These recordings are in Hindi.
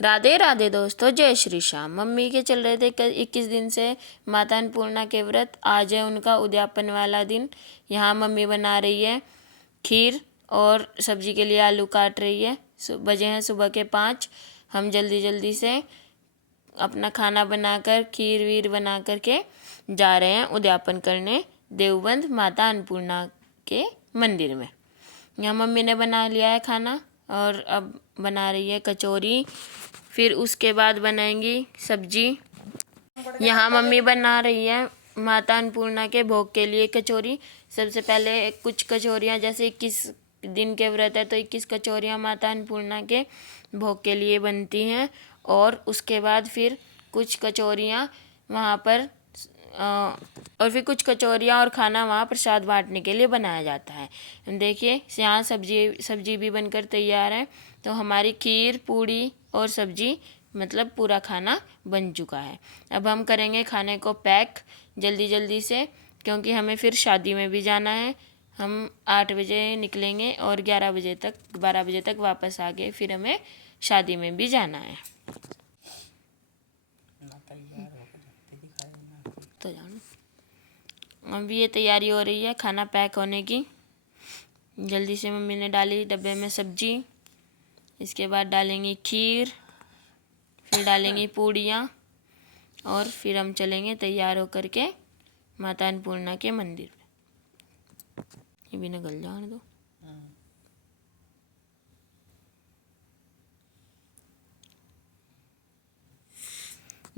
राधे राधे दोस्तों, जय श्री श्याम। मम्मी के चल रहे थे 21 दिन से माता अन्नपूर्णा के व्रत। आज है उनका उद्यापन वाला दिन। यहाँ मम्मी बना रही है खीर और सब्जी के लिए आलू काट रही है। बजे हैं सुबह के 5। हम जल्दी जल्दी से अपना खाना बनाकर खीर वीर बना करके जा रहे हैं उद्यापन करने देवबंद माता अन्नपूर्णा के मंदिर में। यहाँ मम्मी ने बना लिया है खाना और अब बना रही है कचौरी, फिर उसके बाद बनाएंगी सब्जी। यहाँ मम्मी बना रही है माता अन्नपूर्णा के भोग के लिए कचौरी। सबसे पहले कुछ कचौरियाँ, जैसे 21 दिन के व्रत है तो 21 कचौरियाँ माता अन्नपूर्णा के भोग के लिए बनती हैं। और उसके बाद फिर कुछ कचौरियाँ वहाँ पर और फिर कुछ कचौरियाँ और खाना वहाँ प्रसाद बांटने के लिए बनाया जाता है। देखिए यहाँ सब्जी भी बनकर तैयार है। तो हमारी खीर पूड़ी और सब्जी मतलब पूरा खाना बन चुका है। अब हम करेंगे खाने को पैक जल्दी जल्दी से, क्योंकि हमें फिर शादी में भी जाना है। हम 8 बजे निकलेंगे और 12 बजे तक वापस आ गए। फिर हमें शादी में भी जाना है। तो जानो अभी ये तैयारी हो रही है खाना पैक होने की। जल्दी से मम्मी ने डाली डब्बे में सब्जी, इसके बाद डालेंगे खीर, फिर डालेंगे पूड़ियाँ और फिर हम चलेंगे तैयार होकर के माता अन्नपूर्णा के मंदिर में। ये भी न गल जाने दो।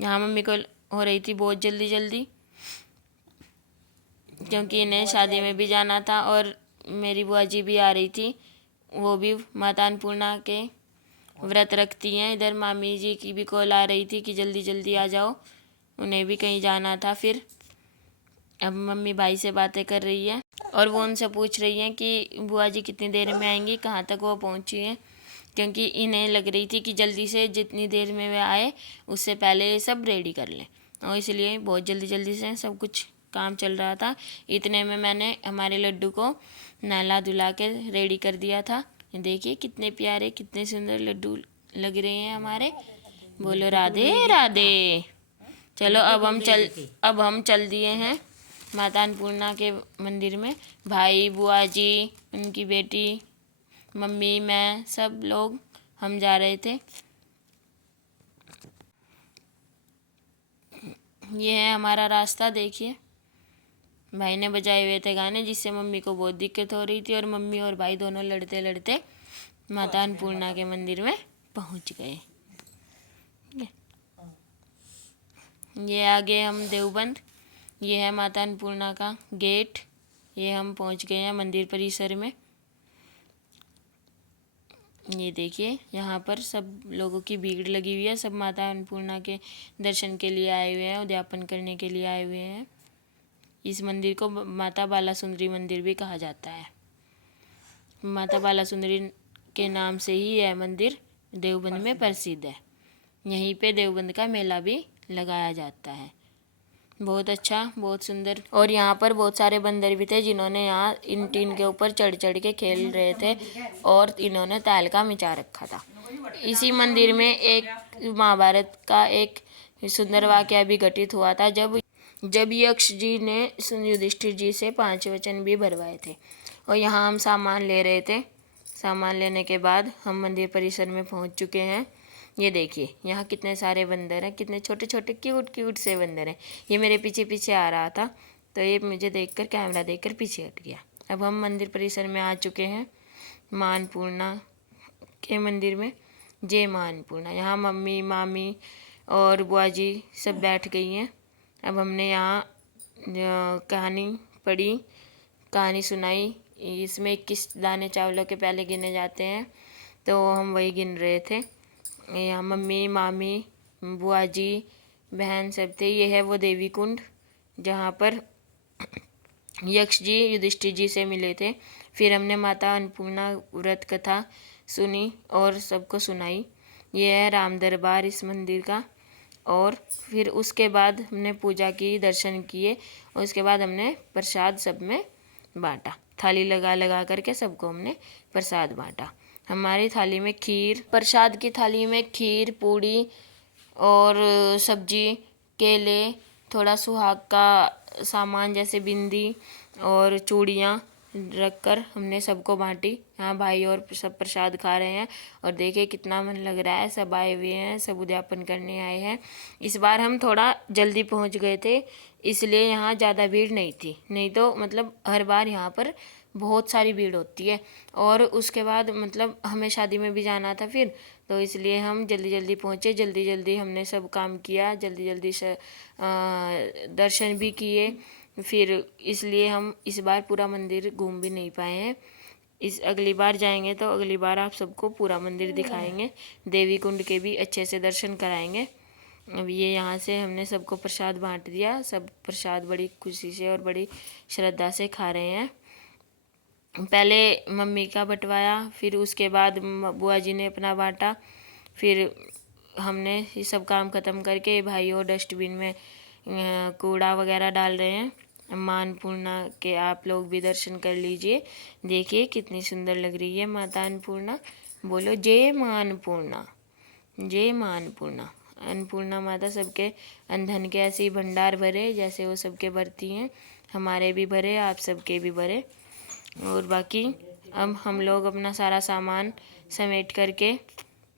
यहाँ मम्मी को हो रही थी बहुत जल्दी जल्दी, क्योंकि इन्हें शादी में भी जाना था और मेरी बुआ जी भी आ रही थी। वो भी माता अन्नपूर्णा के व्रत रखती हैं। इधर मामी जी की भी कॉल आ रही थी कि जल्दी जल्दी आ जाओ, उन्हें भी कहीं जाना था। फिर अब मम्मी भाई से बातें कर रही है और वो उनसे पूछ रही हैं कि बुआ जी कितनी देर में आएंगी, कहाँ तक वो पहुँची हैं, क्योंकि इन्हें लग रही थी कि जल्दी से जितनी देर में वे आए उससे पहले सब रेडी कर लें, और इसलिए बहुत जल्दी जल्दी से सब कुछ काम चल रहा था। इतने में मैंने हमारे लड्डू को नहला धुला के रेडी कर दिया था। देखिए कितने प्यारे कितने सुंदर लड्डू लग रहे हैं हमारे। बोलो राधे राधे। चलो अब हम चल दिए हैं माता अन्नपूर्णा के मंदिर में। भाई बुआ जी, उनकी बेटी, मम्मी, मैं, सब लोग हम जा रहे थे। ये है हमारा रास्ता। देखिए भाई ने बजाए हुए थे गाने, जिससे मम्मी को बहुत दिक्कत हो रही थी और मम्मी और भाई दोनों लड़ते लड़ते माता अन्नपूर्णा के मंदिर में पहुंच गए। ये आगे हम देवबंद, ये है माता अन्नपूर्णा का गेट। ये हम पहुंच गए हैं मंदिर परिसर में। ये देखिए यहाँ पर सब लोगों की भीड़ लगी हुई है। सब माता अन्नपूर्णा के दर्शन के लिए आए हुए हैं, उद्यापन करने के लिए आए हुए हैं। इस मंदिर को माता बालासुंदरी मंदिर भी कहा जाता है। माता बालासुंदरी के नाम से ही यह मंदिर देवबंद में प्रसिद्ध है। यहीं पे देवबंद का मेला भी लगाया जाता है। बहुत अच्छा, बहुत सुंदर। और यहाँ पर बहुत सारे बंदर भी थे जिन्होंने यहाँ इन टीन के ऊपर चढ़ चढ़ के खेल रहे थे और इन्होंने तहलका मचा रखा था। इसी मंदिर में एक महाभारत का एक सुंदर वाकया भी घटित हुआ था, जब यक्ष जी ने युधिष्ठिर जी से 5 वचन भी भरवाए थे। और यहाँ हम सामान ले रहे थे। सामान लेने के बाद हम मंदिर परिसर में पहुँच चुके हैं। ये देखिए यहाँ कितने सारे बंदर हैं, कितने छोटे छोटे क्यूट क्यूट से बंदर हैं। ये मेरे पीछे पीछे आ रहा था तो ये मुझे देखकर कैमरा देखकर पीछे हट गया। अब हम मंदिर परिसर में आ चुके हैं माँ अन्नपूर्णा के मंदिर में। जय माँ अन्नपूर्णा। यहाँ मम्मी मामी और बुआ जी सब बैठ गई हैं। अब हमने यहाँ कहानी पढ़ी, कहानी सुनाई। इसमें 21 दाने चावलों के पहले गिने जाते हैं, तो हम वही गिन रहे थे। यहाँ मम्मी मामी बुआ जी बहन सब थे। ये है वो देवी कुंड जहाँ पर यक्ष जी युधिष्ठिर जी से मिले थे। फिर हमने माता अन्नपूर्णा व्रत कथा सुनी और सबको सुनाई। ये है राम दरबार इस मंदिर का। और फिर उसके बाद हमने पूजा की, दर्शन किए और उसके बाद हमने प्रसाद सब में बांटा। थाली लगा लगा करके सबको हमने प्रसाद बांटा। हमारी थाली में खीर, प्रसाद की थाली में खीर, पूड़ी और सब्जी, केले, थोड़ा सुहाग का सामान जैसे बिंदी और चूड़ियाँ रखकर हमने सबको बांटी। यहाँ भाई और सब प्रसाद खा रहे हैं और देखिए कितना मन लग रहा है। सब आए हुए हैं, सब उद्यापन करने आए हैं। इस बार हम थोड़ा जल्दी पहुँच गए थे, इसलिए यहाँ ज़्यादा भीड़ नहीं थी। नहीं तो मतलब हर बार यहाँ पर बहुत सारी भीड़ होती है। और उसके बाद मतलब हमें शादी में भी जाना था फिर, तो इसलिए हम जल्दी जल्दी पहुँचे। जल्दी जल्दी हमने सब काम किया, जल्दी जल्दी से दर्शन भी किए। फिर इसलिए हम इस बार पूरा मंदिर घूम भी नहीं पाए हैं। इस अगली बार जाएंगे तो अगली बार आप सबको पूरा मंदिर दिखाएंगे, देवी कुंड के भी अच्छे से दर्शन कराएंगे। अब ये यहाँ से हमने सबको प्रसाद बांट दिया। सब प्रसाद बड़ी खुशी से और बड़ी श्रद्धा से खा रहे हैं। पहले मम्मी का बंटवाया, फिर उसके बाद बुआ जी ने अपना बांटा। फिर हमने ये सब काम ख़त्म करके भाई और डस्टबिन में कूड़ा वगैरह डाल रहे हैं। माँ अन्नपूर्णा के आप लोग भी दर्शन कर लीजिए। देखिए कितनी सुंदर लग रही है माता अन्नपूर्णा। बोलो जय माँ अन्नपूर्णा, जय माँ अन्नपूर्णा। अन्नपूर्णा माता सबके अंधन के ऐसे ही भंडार भरे, जैसे वो सबके भरती हैं, हमारे भी भरे, आप सबके भी भरे। और बाकी अब हम लोग अपना सारा सामान समेट करके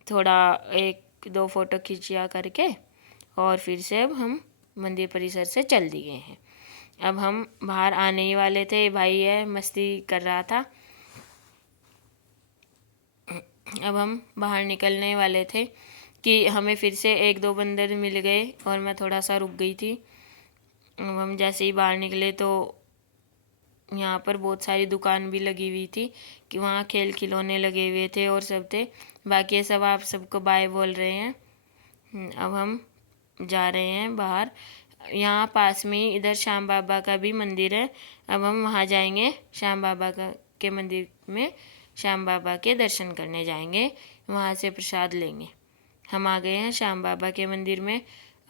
थोड़ा 1-2 फ़ोटो खिंचिया करके और फिर से अब हम मंदिर परिसर से चल दिए हैं। अब हम बाहर आने ही वाले थे। भाई है मस्ती कर रहा था। अब हम बाहर निकलने वाले थे कि हमें फिर से 1-2 बंदर मिल गए और मैं थोड़ा सा रुक गई थी। अब हम जैसे ही बाहर निकले तो यहाँ पर बहुत सारी दुकान भी लगी हुई थी कि वहाँ खेल खिलौने लगे हुए थे और सब थे। बाकी ये सब आप सबको बाय बोल रहे हैं। अब हम जा रहे हैं बाहर। यहाँ पास में ही इधर श्याम बाबा का भी मंदिर है। अब हम वहाँ जाएंगे, श्याम बाबा के मंदिर में श्याम बाबा के दर्शन करने जाएंगे, वहाँ से प्रसाद लेंगे। हम आ गए हैं श्याम बाबा के मंदिर में।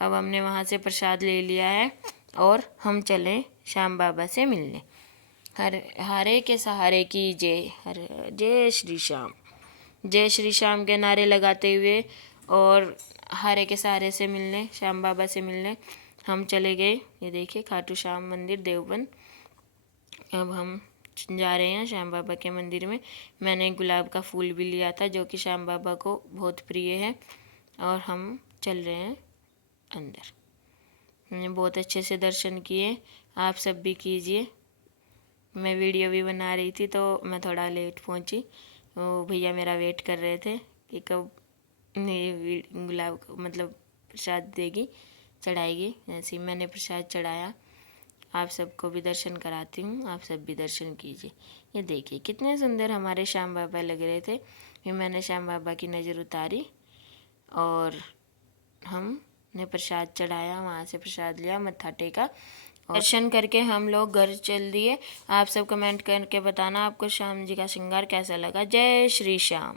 अब हमने वहाँ से प्रसाद ले लिया है और हम चले श्याम बाबा से मिलने। हर हरे के सहारे की जय, हर जय श्री श्याम, जय श्री श्याम के नारे लगाते हुए और हरे के सहारे से मिलने, श्याम बाबा से मिलने हम चले गए। ये देखिए खाटू श्याम मंदिर देवबंद। अब हम जा रहे हैं श्याम बाबा के मंदिर में। मैंने गुलाब का फूल भी लिया था जो कि श्याम बाबा को बहुत प्रिय है। और हम चल रहे हैं अंदर। हमने बहुत अच्छे से दर्शन किए, आप सब भी कीजिए। मैं वीडियो भी बना रही थी तो मैं थोड़ा लेट पहुंची। वो भैया मेरा वेट कर रहे थे कि कब गुलाब मतलब प्रसाद देगी, चढ़ाएगी। ऐसे ही मैंने प्रसाद चढ़ाया। आप सबको भी दर्शन कराती हूँ, आप सब भी दर्शन कीजिए। ये देखिए कितने सुंदर हमारे श्याम बाबा लग रहे थे। फिर मैंने श्याम बाबा की नज़र उतारी और हमने प्रसाद चढ़ाया, वहाँ से प्रसाद लिया, मत्था टेका। दर्शन करके हम लोग घर चल दिए। आप सब कमेंट करके बताना आपको श्याम जी का श्रृंगार कैसा लगा। जय श्री श्याम।